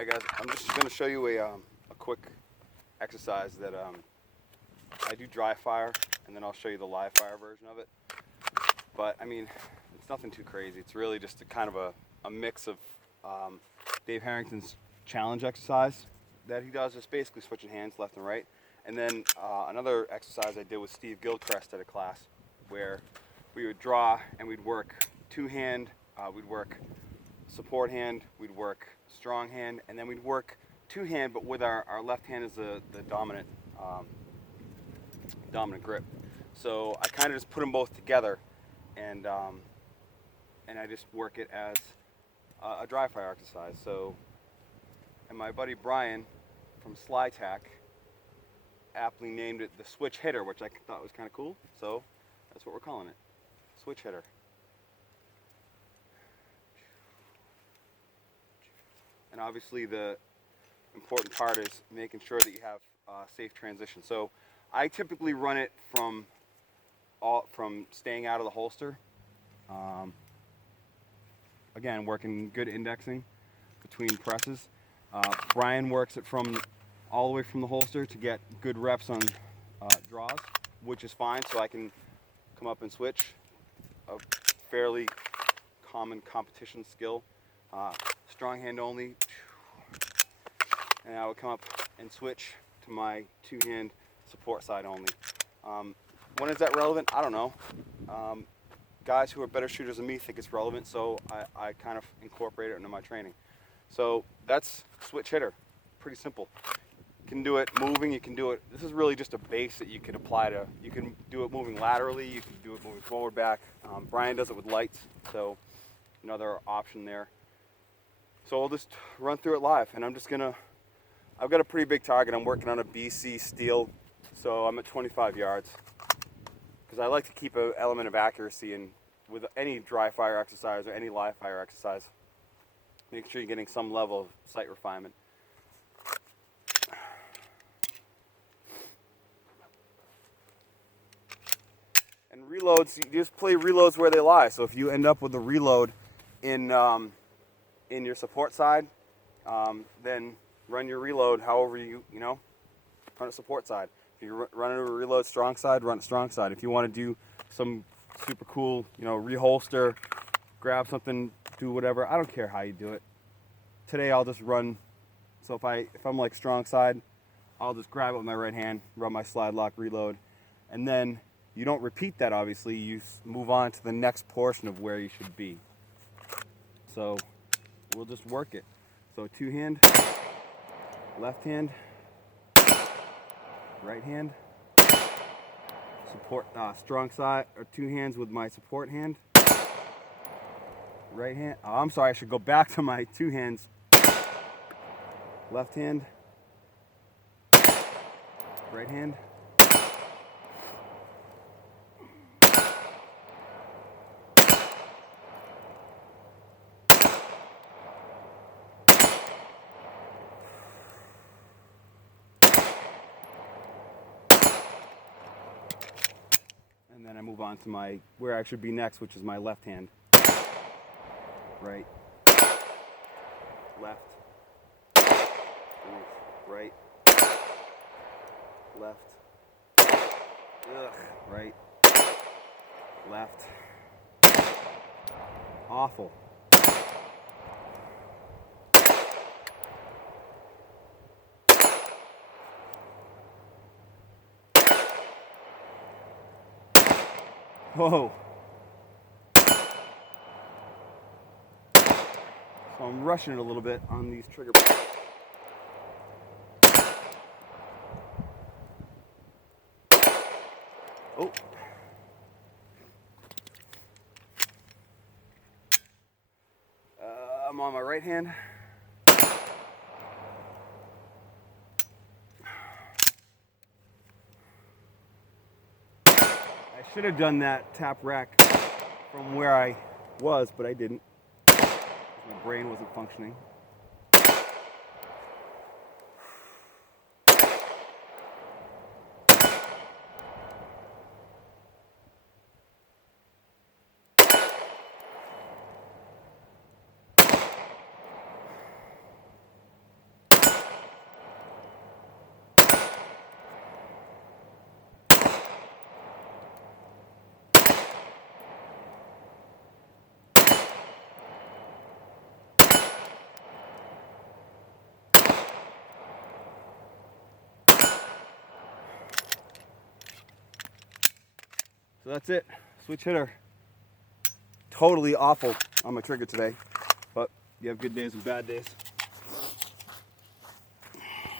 Hi guys, I'm just going to show you a quick exercise that I do dry fire, and then I'll show you the live fire version of it. But I mean, it's nothing too crazy. It's really just a kind of a mix of Dave Harrington's challenge exercise that he does, just basically switching hands left and right. And then another exercise I did with Steve Gilchrest at a class where we would draw and we'd work two-hand, we'd work support hand, we'd work strong hand, and then we'd work two-hand, but with our left hand as the dominant grip. So I kind of just put them both together, and I just work it as a dry fire exercise. So, and my buddy Brian from SlyTac aptly named it the switch hitter, which I thought was kind of cool. So that's what we're calling it, switch hitter. And obviously the important part is making sure that you have safe transition. So I typically run it from staying out of the holster. Again, working good indexing between presses. Brian works it from all the way from the holster to get good reps on draws, which is fine, so I can come up and switch. A fairly common competition skill. Strong hand only, and I would come up and switch to my two-hand support side only. When is that relevant? I don't know. Guys who are better shooters than me think it's relevant, so I kind of incorporate it into my training. So that's switch hitter. Pretty simple. You can do it moving, you can do it, this is really just a base that you can apply to, you can do it moving laterally, you can do it moving forward, back. Brian does it with lights, so another option there. So I'll just run through it live, and I've got a pretty big target. I'm working on a BC steel, so I'm at 25 yards. Because I like to keep an element of accuracy in with any dry fire exercise or any live fire exercise. Make sure you're getting some level of sight refinement. And reloads, you just play reloads where they lie. So if you end up with a reload in your support side, then run your reload however you run a support side. If you're running a reload strong side, run it strong side. If you want to do some super cool, reholster, grab something, do whatever, I don't care how you do it. Today I'll just run, so if I'm like strong side, I'll just grab it with my right hand, run my slide lock reload, and then you don't repeat that obviously, you move on to the next portion of where you should be. So we'll just work it. So two hand, left hand, right hand, support, strong side, or two hands with my support hand, right hand, I'm sorry, I should go back to my two hands, left hand, right hand, and then I move on to where I should be next, which is my left hand. Right, left, right, left, right, left. Awful. Whoa. So I'm rushing it a little bit on these trigger points. Oh. I'm on my right hand. I should have done that tap rack from where I was, but I didn't. My brain wasn't functioning. So that's it. Switch hitter. Totally awful on my trigger today, but you have good days and bad days.